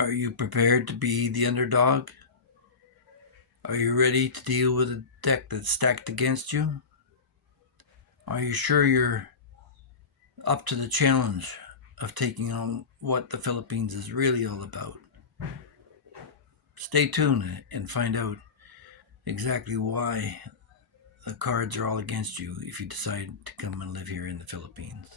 Are you prepared to be the underdog? Are you ready to deal with a deck that's stacked against you? Are you sure you're up to the challenge of taking on what the Philippines is really all about? Stay tuned and find out exactly why the cards are all against you if you decide to come and live here in the Philippines.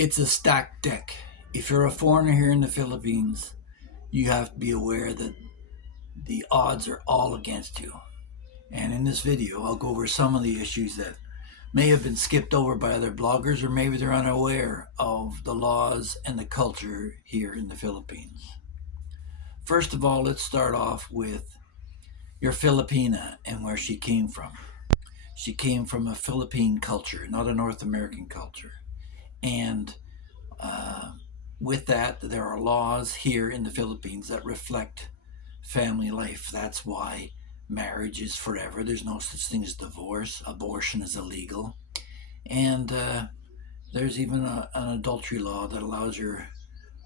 It's a stacked deck. If you're a foreigner here in the Philippines, you have to be aware that the odds are all against you. And in this video, I'll go over some of the issues that may have been skipped over by other bloggers, or maybe they're unaware of the laws and the culture here in the Philippines. First of all, let's start off with your Filipina and where she came from. She came from a Philippine culture, not a North American culture. And with that, there are laws here in the Philippines that reflect family life. That's why marriage is forever. There's no such thing as divorce. Abortion is illegal. And there's even an adultery law that allows your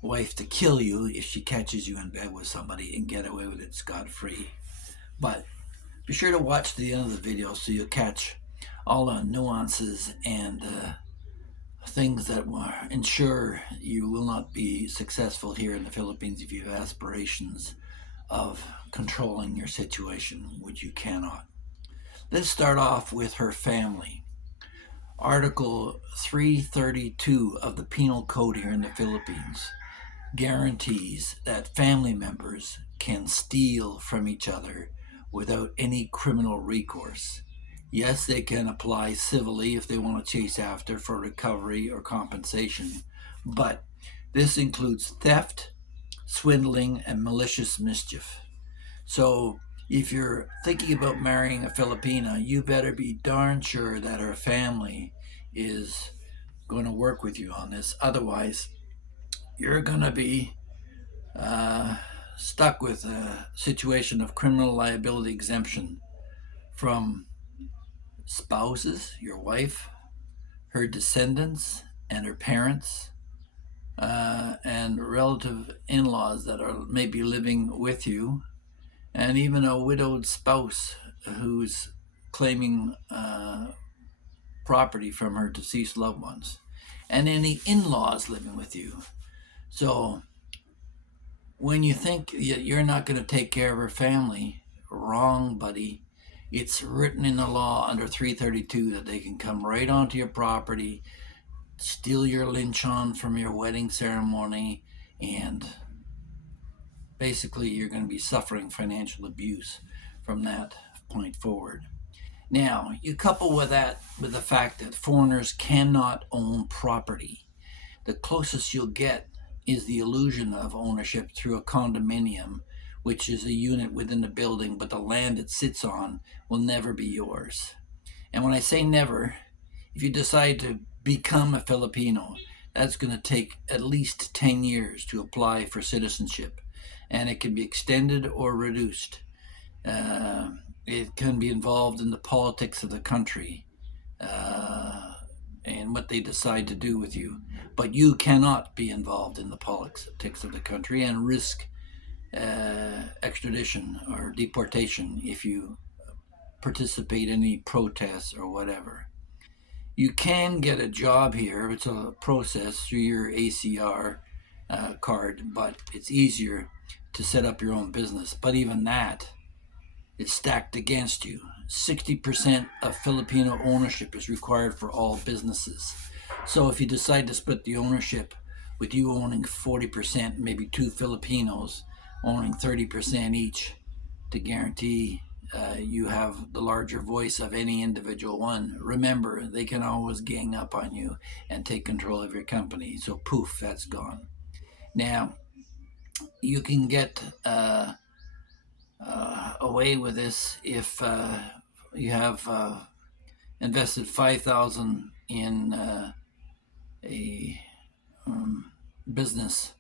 wife to kill you if she catches you in bed with somebody and get away with it scot-free. But be sure to watch the end of the video so you'll catch all the nuances and things that will ensure you will not be successful here in the Philippines if you have aspirations of controlling your situation, which you cannot. Let's start off with her family. Article 332 of the Penal Code here in the Philippines guarantees that family members can steal from each other without any criminal recourse. Yes, they can apply civilly if they want to chase after for recovery or compensation, but this includes theft, swindling, and malicious mischief. So if you're thinking about marrying a Filipina, you better be darn sure that her family is going to work with you on this. Otherwise, you're going to be stuck with a situation of criminal liability exemption from spouses, your wife, her descendants, and her parents, and relative in laws that are maybe living with you, and even a widowed spouse who's claiming property from her deceased loved ones, and any in laws living with you. So, when you think you're not going to take care of her family, wrong, buddy. It's written in the law under 332 that they can come right onto your property, steal your lynchon from your wedding ceremony, and basically you're going to be suffering financial abuse from that point forward. Now, you couple with that with the fact that foreigners cannot own property. The closest you'll get is the illusion of ownership through a condominium, which is a unit within the building, but the land it sits on will never be yours. And when I say never, if you decide to become a Filipino, that's going to take at least 10 years to apply for citizenship, and it can be extended or reduced. It can be involved in the politics of the country and what they decide to do with you. But you cannot be involved in the politics of the country and risk extradition or deportation if you participate in any protests or whatever. You can get a job here. It's a process through your ACR card, but it's easier to set up your own business. But even that is stacked against you. 60% of Filipino ownership is required for all businesses. So if you decide to split the ownership with you owning 40%, maybe two Filipinos owning 30% each to guarantee you have the larger voice of any individual one. Remember, they can always gang up on you and take control of your company. So poof, that's gone. Now, you can get away with this if you have invested 5,000 in a business.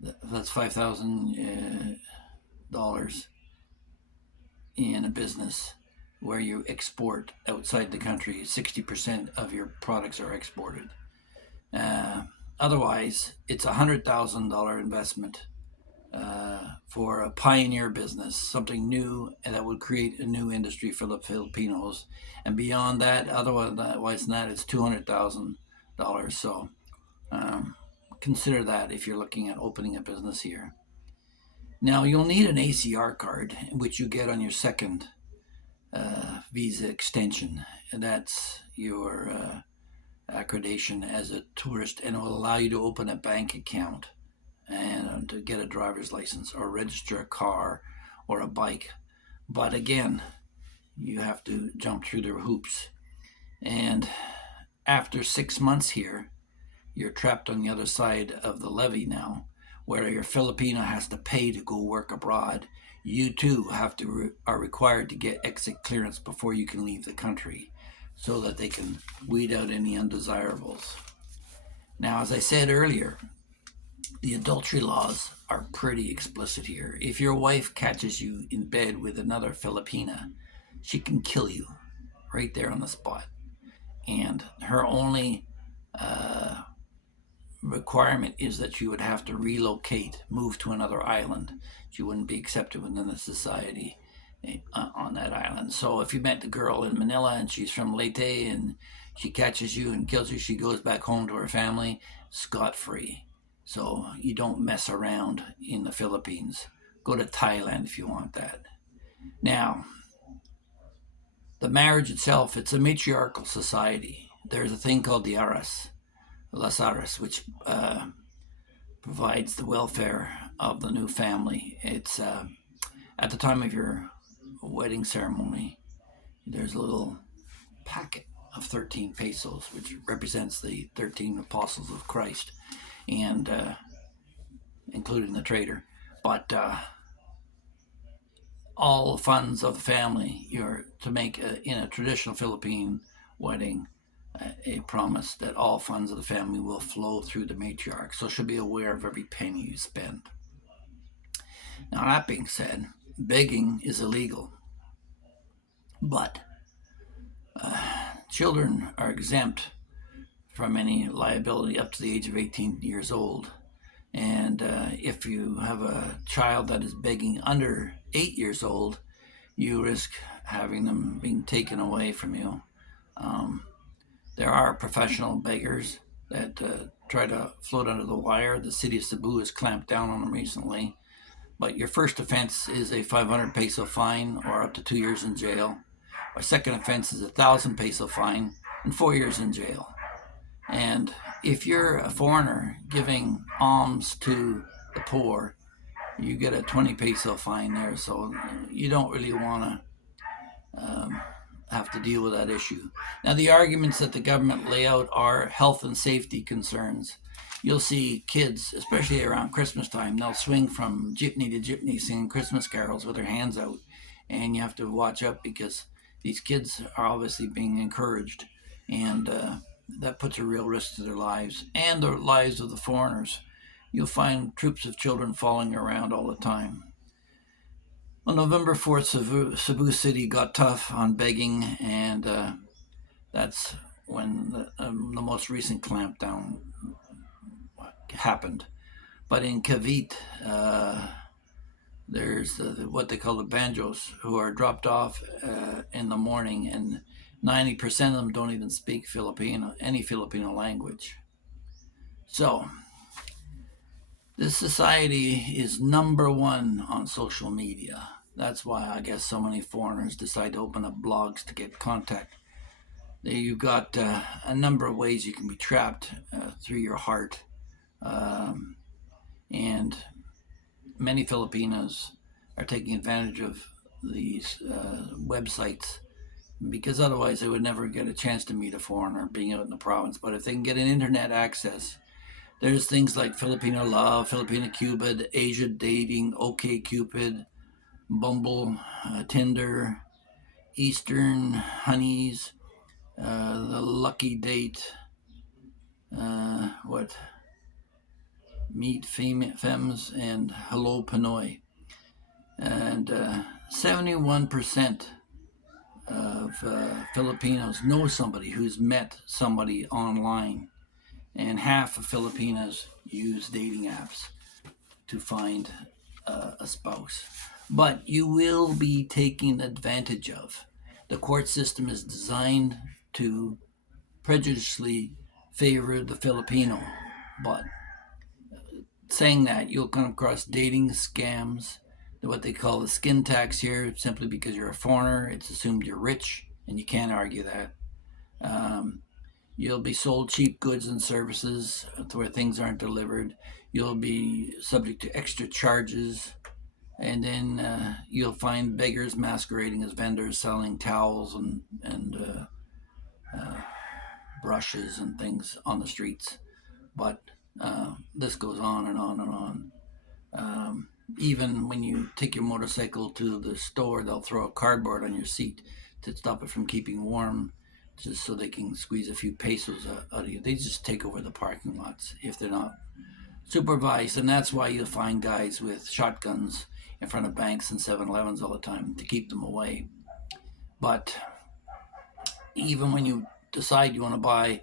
That's $5,000 in a business where you export outside the country. 60% of your products are exported. Otherwise, it's $100,000 investment for a pioneer business, something new and that would create a new industry for the Filipinos. And beyond that, otherwise than that, it's $200,000. So consider that if you're looking at opening a business here. Now, you'll need an ACR card, which you get on your second visa extension, and that's your accreditation as a tourist, and it will allow you to open a bank account and to get a driver's license or register a car or a bike. But again, you have to jump through the hoops. And after 6 months here, you're trapped on the other side of the levee now, where your Filipino has to pay to go work abroad. You too are required to get exit clearance before you can leave the country, so that they can weed out any undesirables. Now, as I said earlier, the adultery laws are pretty explicit here. If your wife catches you in bed with another Filipina, she can kill you right there on the spot. And her only requirement is that you would have to relocate, move to another island. She wouldn't be accepted within the society on that island. So if you met the girl in Manila and she's from Leyte and she catches you and kills you, she goes back home to her family scot-free. So you don't mess around in the Philippines. Go to Thailand if you want that. Now, the marriage itself, it's a matriarchal society. There's a thing called the Las Aras, which provides the welfare of the new family. It's at the time of your wedding ceremony, there's a little packet of 13 pesos, which represents the 13 apostles of Christ, and including the traitor. But all the funds of the family, you're to make in a traditional Philippine wedding a promise that all funds of the family will flow through the matriarch. So she'll be aware of every penny you spend. Now, that being said, begging is illegal, but children are exempt from any liability up to the age of 18 years old. And if you have a child that is begging under 8 years old, you risk having them being taken away from you. There are professional beggars that try to float under the wire. The city of Cebu has clamped down on them recently. But your first offense is a 500 peso fine or up to 2 years in jail. A second offense is a 1,000 peso fine and 4 years in jail. And if you're a foreigner giving alms to the poor, you get a 20 peso fine there. So you don't really want to have to deal with that issue. Now, the arguments that the government lay out are health and safety concerns. You'll see kids, especially around Christmas time, they'll swing from jeepney to jeepney singing Christmas carols with their hands out. And you have to watch out because these kids are obviously being encouraged. And that puts a real risk to their lives and the lives of the foreigners. You'll find troops of children falling around all the time. On November 4th, Cebu City got tough on begging, and that's when the most recent clampdown happened. But in Cavite, there's what they call the banjos, who are dropped off in the morning, and 90% of them don't even speak any Filipino language. So, this society is number one on social media. That's why I guess so many foreigners decide to open up blogs to get contact. You've got a number of ways you can be trapped through your heart. And many Filipinos are taking advantage of these websites, because otherwise they would never get a chance to meet a foreigner being out in the province. But if they can get an internet access, there's things like Filipino Love, Filipino Cupid, Asia Dating, OK Cupid, Bumble, Tinder, Eastern Honeys, the Lucky Date, what Meet Femmes, and Hello Pinoy. And 71% of Filipinos know somebody who's met somebody online, and half of Filipinos use dating apps to find a spouse. But you will be taken advantage of. The court system is designed to prejudicially favor the Filipino, but saying that, you'll come across dating scams, what they call the skin tax here, simply because you're a foreigner. It's assumed you're rich, and you can't argue that. Um, you'll be sold cheap goods and services to where things aren't delivered. You'll be subject to extra charges. And then you'll find beggars masquerading as vendors selling towels and brushes and things on the streets. But this goes on and on and on. Even when you take your motorcycle to the store, they'll throw a cardboard on your seat to stop it from keeping warm, just so they can squeeze a few pesos out of you. They just take over the parking lots if they're not supervised. And that's why you'll find guys with shotguns in front of banks and 7-Elevens all the time to keep them away. But even when you decide you want to buy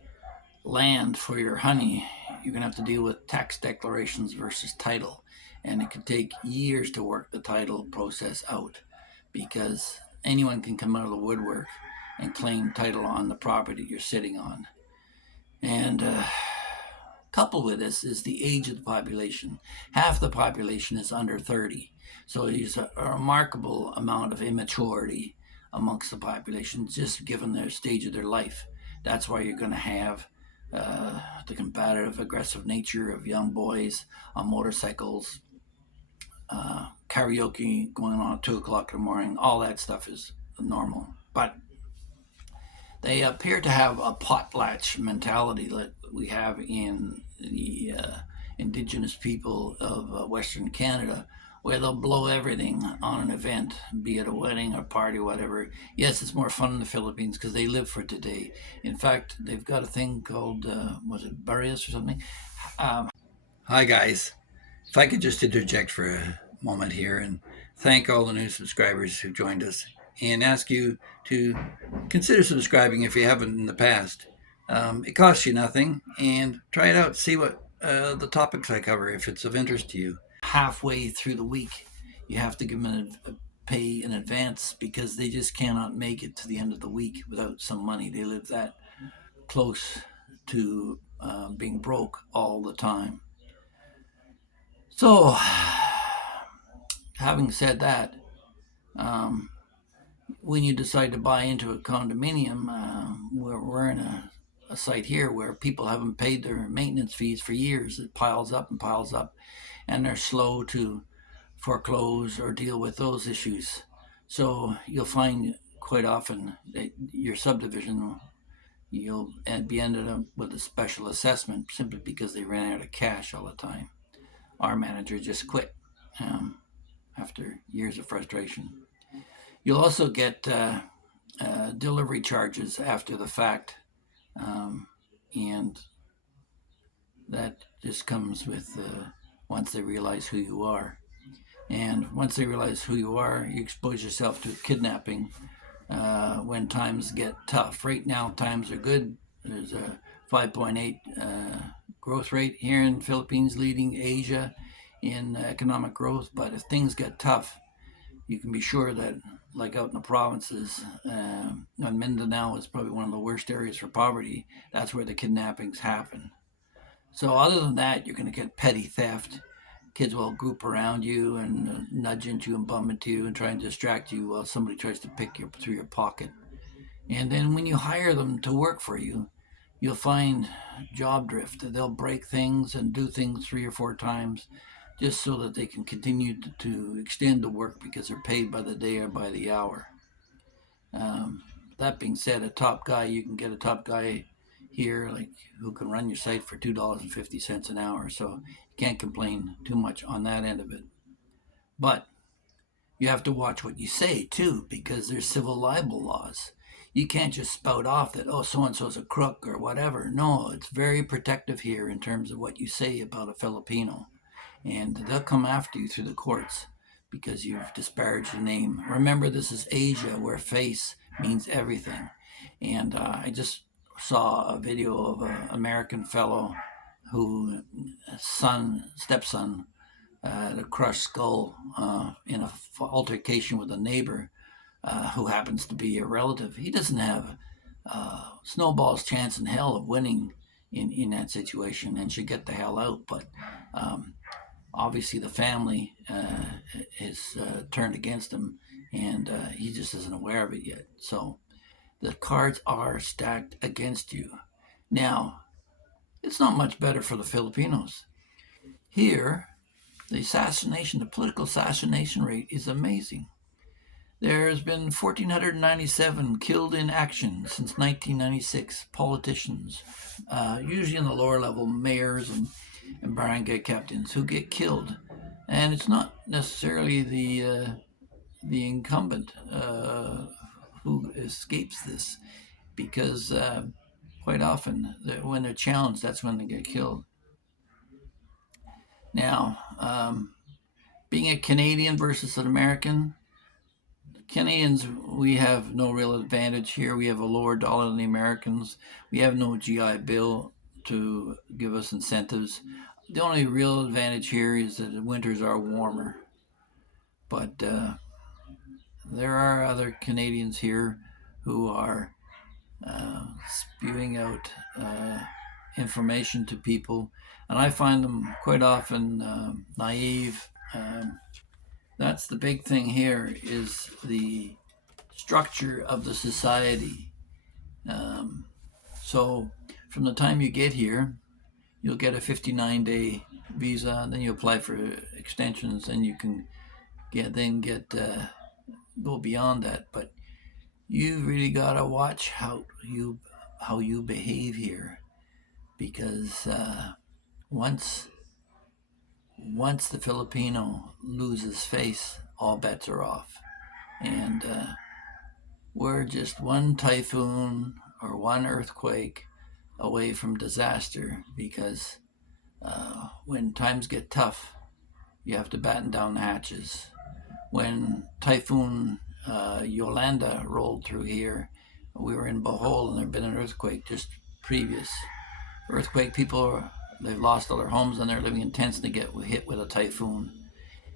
land for your honey, you're going to have to deal with tax declarations versus title. And it could take years to work the title process out, because anyone can come out of the woodwork and claim title on the property you're sitting on. And coupled with this is the age of the population. Half the population is under 30. So there's a remarkable amount of immaturity amongst the population, just given their stage of their life. That's why you're going to have the combative, aggressive nature of young boys on motorcycles, karaoke going on at 2 o'clock in the morning. All that stuff is normal. But they appear to have a potlatch mentality that we have in the indigenous people of Western Canada, where they'll blow everything on an event, be it a wedding or party, whatever. Yes, it's more fun in the Philippines because they live for today. In fact, they've got a thing called, was it Barrios or something? Hi, guys. If I could just interject for a moment here and thank all the new subscribers who joined us, and ask you to consider subscribing if you haven't in the past. It costs you nothing, and try it out. See what the topics I cover, if it's of interest to you. Halfway through the week, you have to give them pay in advance, because they just cannot make it to the end of the week without some money. They live that close to being broke all the time. So, having said that, when you decide to buy into a condominium, we're in a site here where people haven't paid their maintenance fees for years. It piles up and piles up, and they're slow to foreclose or deal with those issues. So you'll find quite often that your subdivision, you'll be ended up with a special assessment simply because they ran out of cash all the time. Our manager just quit after years of frustration. You'll also get delivery charges after the fact, and that just comes with once they realize who you are. And once they realize who you are, you expose yourself to kidnapping when times get tough. Right now, times are good. There's a 5.8 growth rate here in the Philippines, leading Asia in economic growth. But if things get tough, you can be sure that, like out in the provinces, and Mindanao is probably one of the worst areas for poverty. That's where the kidnappings happen. So other than that, you're going to get petty theft. Kids will group around you and nudge into you and bump into you and try and distract you while somebody tries to pick you through your pocket. And then when you hire them to work for you, you'll find job drift. They'll break things and do things 3 or 4 times just so that they can continue to extend the work because they're paid by the day or by the hour. Um, that being said, you can get a top guy here, like who can run your site for $2.50 an hour. So you can't complain too much on that end of it. But you have to watch what you say too, because there's civil libel laws. You can't just spout off that, oh, so and so's a crook or whatever. No, it's very protective here in terms of what you say about a Filipino. And they'll come after you through the courts because you've disparaged the name. Remember, this is Asia where face means everything. And I just saw a video of an American fellow who stepson had a crushed skull in an altercation with a neighbor who happens to be a relative. He doesn't have snowball's chance in hell of winning in that situation and should get the hell out. But obviously the family is turned against him, and he just isn't aware of it yet. So the cards are stacked against you. Now, it's not much better for the Filipinos. Here, the political assassination rate is amazing. There's been 1,497 killed in action since 1996, politicians, usually in the lower level, mayors and barangay captains who get killed. And it's not necessarily the incumbent who escapes this, because quite often when they're challenged, that's when they get killed. Now, being a Canadian versus an American, Canadians, we have no real advantage here. We have a lower dollar than the Americans. We have no GI Bill to give us incentives. The only real advantage here is that the winters are warmer. But there are other Canadians here who are spewing out information to people, and I find them quite often naive. That's the big thing here, is the structure of the society. So from the time you get here, you'll get a 59-day visa, and then you apply for extensions, and you can go beyond that. But you've really got to watch how you behave here, because once the Filipino loses face, all bets are off. And we're just one typhoon or one earthquake away from disaster, because when times get tough, you have to batten down the hatches. When Typhoon Yolanda rolled through here, we were in Bohol, and there'd been an earthquake just previous. Earthquake, people, they've lost all their homes and they're living in tents to get hit with a typhoon.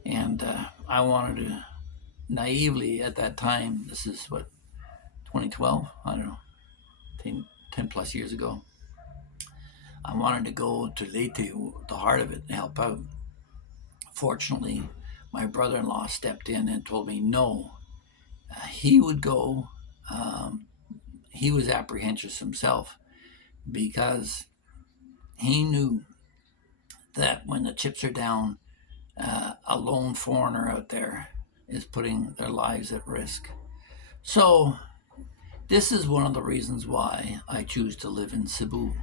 And I wanted to naively at that time, this is what, 2012? I don't know, 10 plus years ago. I wanted to go to Leyte, the heart of it, and help out. Fortunately, my brother-in-law stepped in and told me no. He would go. He was apprehensive himself, because he knew that when the chips are down, a lone foreigner out there is putting their lives at risk. So this is one of the reasons why I choose to live in Cebu,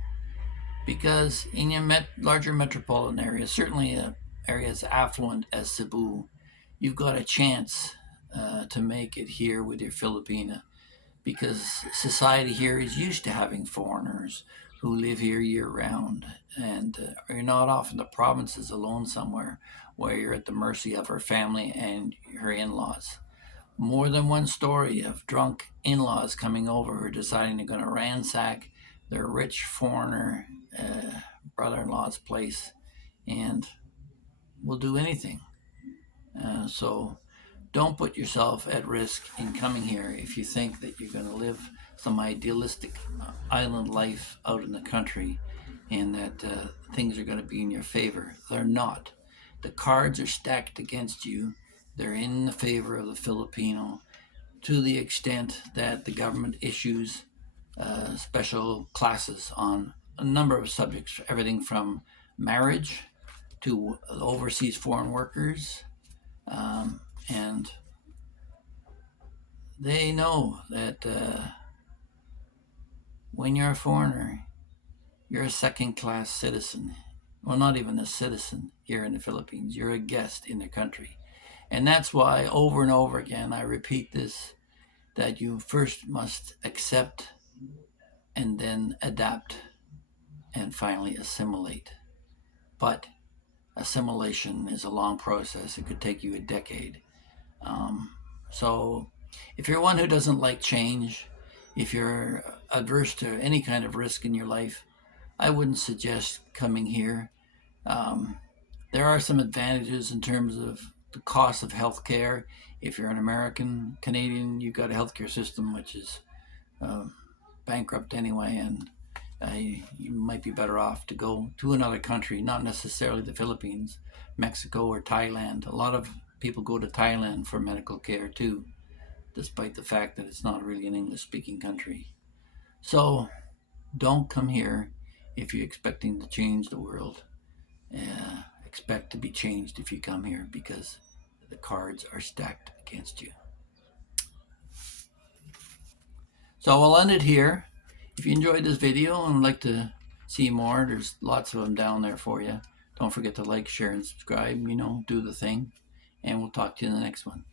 because in your larger metropolitan areas, certainly areas affluent as Cebu, you've got a chance to make it here with your Filipina, because society here is used to having foreigners who live here year round, and you're not off in the provinces alone somewhere where you're at the mercy of her family and her in-laws. More than one story of drunk in-laws coming over who are deciding they're going to ransack their rich foreigner brother-in-law's place and will do anything. So don't put yourself at risk in coming here if you think that you're going to live some idealistic island life out in the country, and that things are going to be in your favor. They're not. The cards are stacked against you. They're in the favor of the Filipino, to the extent that the government issues special classes on a number of subjects, everything from marriage to overseas foreign workers, and they know that when you're a foreigner, you're a second-class citizen. Well, not even a citizen here in the Philippines. You're a guest in the country. And that's why over and over again I repeat this, that you first must accept and then adapt and finally assimilate. But assimilation is a long process. It could take you a decade. Um, so if you're one who doesn't like change, if you're adverse to any kind of risk in your life, I wouldn't suggest coming here. Um, there are some advantages in terms of the cost of healthcare. If you're an American, Canadian, you've got a healthcare system which is uh, bankrupt anyway, and you might be better off to go to another country, not necessarily the Philippines, Mexico, or Thailand. A lot of people go to Thailand for medical care too, despite the fact that it's not really an English speaking country. So don't come here if you're expecting to change the world. Expect to be changed if you come here, because the cards are stacked against you. So I'll end it here. If you enjoyed this video and would like to see more, there's lots of them down there for you. Don't forget to like, share, and subscribe. Do the thing. And we'll talk to you in the next one.